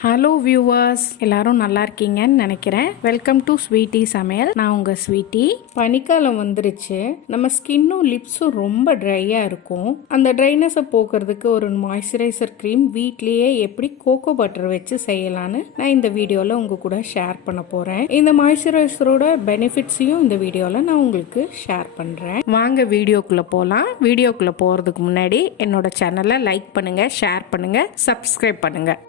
Hello viewers, எல்லாரும் நல்லா இருக்கீங்கன்னு நினைக்கிறேன். வெல்கம் டு ஸ்வீட்டி சமையல். நான் உங்கள் ஸ்வீட்டி. பனிக்காலம் வந்துருச்சு. நம்ம ஸ்கின்னும் லிப்ஸும் ரொம்ப ட்ரையாக இருக்கும். அந்த ட்ரைனஸை போக்குறதுக்கு ஒரு மாய்ஸ்சரைசர் க்ரீம் வீட்லேயே எப்படி கோகோ பட்டர் வச்சு செய்யலான்னு நான் இந்த வீடியோவில் உங்கள் கூட ஷேர் பண்ண போகிறேன். இந்த மாய்ஸ்சரைசரோட பெனிஃபிட்ஸையும் இந்த வீடியோவில் நான் உங்களுக்கு ஷேர் பண்ணுறேன். வாங்க வீடியோக்குள்ளே போகலாம். வீடியோக்குள்ளே போகிறதுக்கு முன்னாடி என்னோட சேனலை லைக் பண்ணுங்கள், ஷேர் பண்ணுங்கள், சப்ஸ்கிரைப் பண்ணுங்கள்.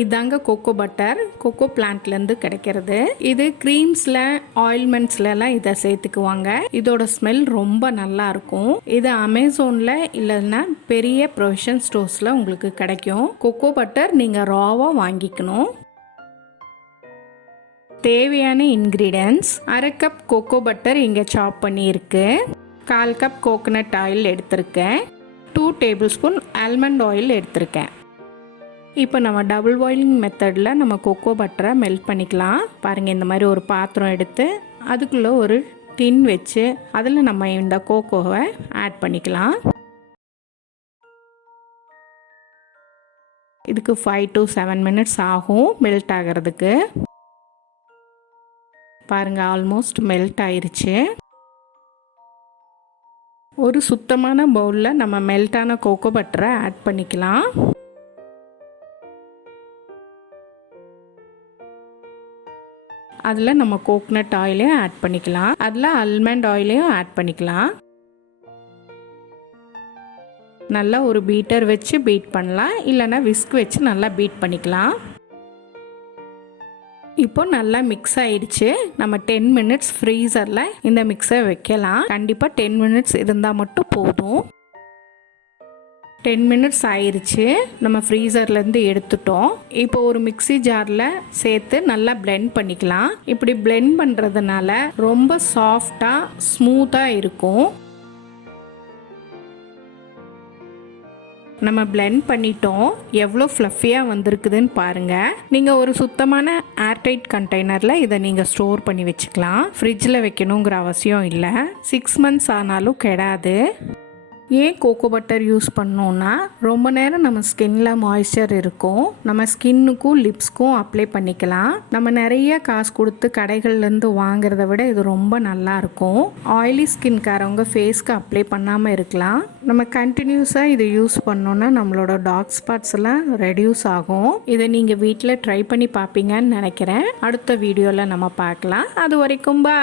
இதாங்க கோகோ பட்டர். கோகோ பிளான்ட்லேருந்து கிடைக்கிறது. இது க்ரீம்ஸில், ஆயில்மெண்ட்ஸ்லாம் இதை சேர்த்துக்குவாங்க. இதோட ஸ்மெல் ரொம்ப நல்லா இருக்கும். இது அமேசானில் இல்லைன்னா பெரிய ப்ரொவிஷன் ஸ்டோர்ஸில் உங்களுக்கு கிடைக்கும். கோகோ பட்டர் நீங்கள் ராவாக வாங்கிக்கணும். தேவையான இன்க்ரீடியன்ஸ்: அரை கப் கோகோ பட்டர் இங்கே சாப் பண்ணியிருக்கு. 1/4 கப் கோகோனட் ஆயில் எடுத்திருக்கேன். 2 டேபிள்ஸ்பூன் ஆல்மண்ட் ஆயில் எடுத்திருக்கேன். இப்போ நம்ம டபுள் பாயிலிங் மெத்தடில் நம்ம கோகோ பட்டரை மெல்ட் பண்ணிக்கலாம். பாருங்கள், இந்த மாதிரி ஒரு பாத்திரம் எடுத்து அதுக்குள்ளே ஒரு டின் வச்சு அதில் நம்ம இந்த கோகோவை ஆட் பண்ணிக்கலாம். இதுக்கு 5 to 7 மினிட்ஸ் ஆகும் மெல்ட் ஆகிறதுக்கு. பாருங்கள், ஆல்மோஸ்ட் மெல்ட் ஆயிருச்சு. ஒரு சுத்தமான பவுலில் நம்ம மெல்ட்டான கோகோ பட்டரை ஆட் பண்ணிக்கலாம். அதில் நம்ம கோகோனட் ஆயிலையும் ஆட் பண்ணிக்கலாம். அதில் ஆல்மண்ட் ஆயிலையும் ஆட் பண்ணிக்கலாம். நல்லா ஒரு பீட்டர் வச்சு பீட் பண்ணலாம், இல்லைன்னா விஸ்க் வச்சு நல்லா பீட் பண்ணிக்கலாம். இப்போ நல்லா மிக்ஸ் ஆயிடுச்சு. நம்ம 10 மினிட்ஸ் ஃப்ரீசரில் இந்த மிக்ஸை வைக்கலாம். கண்டிப்பாக 10 மினிட்ஸ் இருந்தால் மட்டும் போதும். 10 மினிட்ஸ் ஆயிடுச்சு. நம்ம ஃப்ரீசர்லேருந்து எடுத்துட்டோம். இப்போ ஒரு மிக்ஸி ஜாரில் சேர்த்து நல்லா பிளெண்ட் பண்ணிக்கலாம். இப்படி பிளெண்ட் பண்ணுறதுனால ரொம்ப சாஃப்டாக ஸ்மூத்தாக இருக்கும். நம்ம பிளெண்ட் பண்ணிட்டோம். எவ்வளோ ஃப்ளஃபியாக வந்திருக்குதுன்னு பாருங்கள். நீங்கள் ஒரு சுத்தமான ஏர்டைட் கண்டெய்னரில் இதை நீங்கள் ஸ்டோர் பண்ணி வச்சுக்கலாம். ஃப்ரிட்ஜில் வைக்கணுங்கிற அவசியம் இல்லை. 6 மந்த்ஸ் ஆனாலும் கெடாது. ஏன் கோகோ பட்டர் யூஸ் பண்ணோன்னா, ரொம்ப நேரம் நம்ம ஸ்கின்ல மாய்ஸ்சர் இருக்கும். நம்ம ஸ்கின்னுக்கும் லிப்ஸ்க்கும் அப்ளை பண்ணிக்கலாம். நம்ம நிறைய காசு கொடுத்து கடைகள்லேருந்து வாங்குறத விட இது ரொம்ப நல்லா இருக்கும். ஆயிலி ஸ்கின்காரவங்க ஃபேஸ்க்கு அப்ளை பண்ணாமல் இருக்கலாம். நம்ம கண்டினியூஸாக இதை யூஸ் பண்ணோன்னா நம்மளோட டார்க் ஸ்பாட்ஸ் எல்லாம் ரெடியூஸ் ஆகும். இதை நீங்கள் வீட்டில் ட்ரை பண்ணி பார்ப்பீங்கன்னு நினைக்கிறேன். அடுத்த வீடியோவில் நம்ம பார்க்கலாம். அது வரைக்கும் பாய்.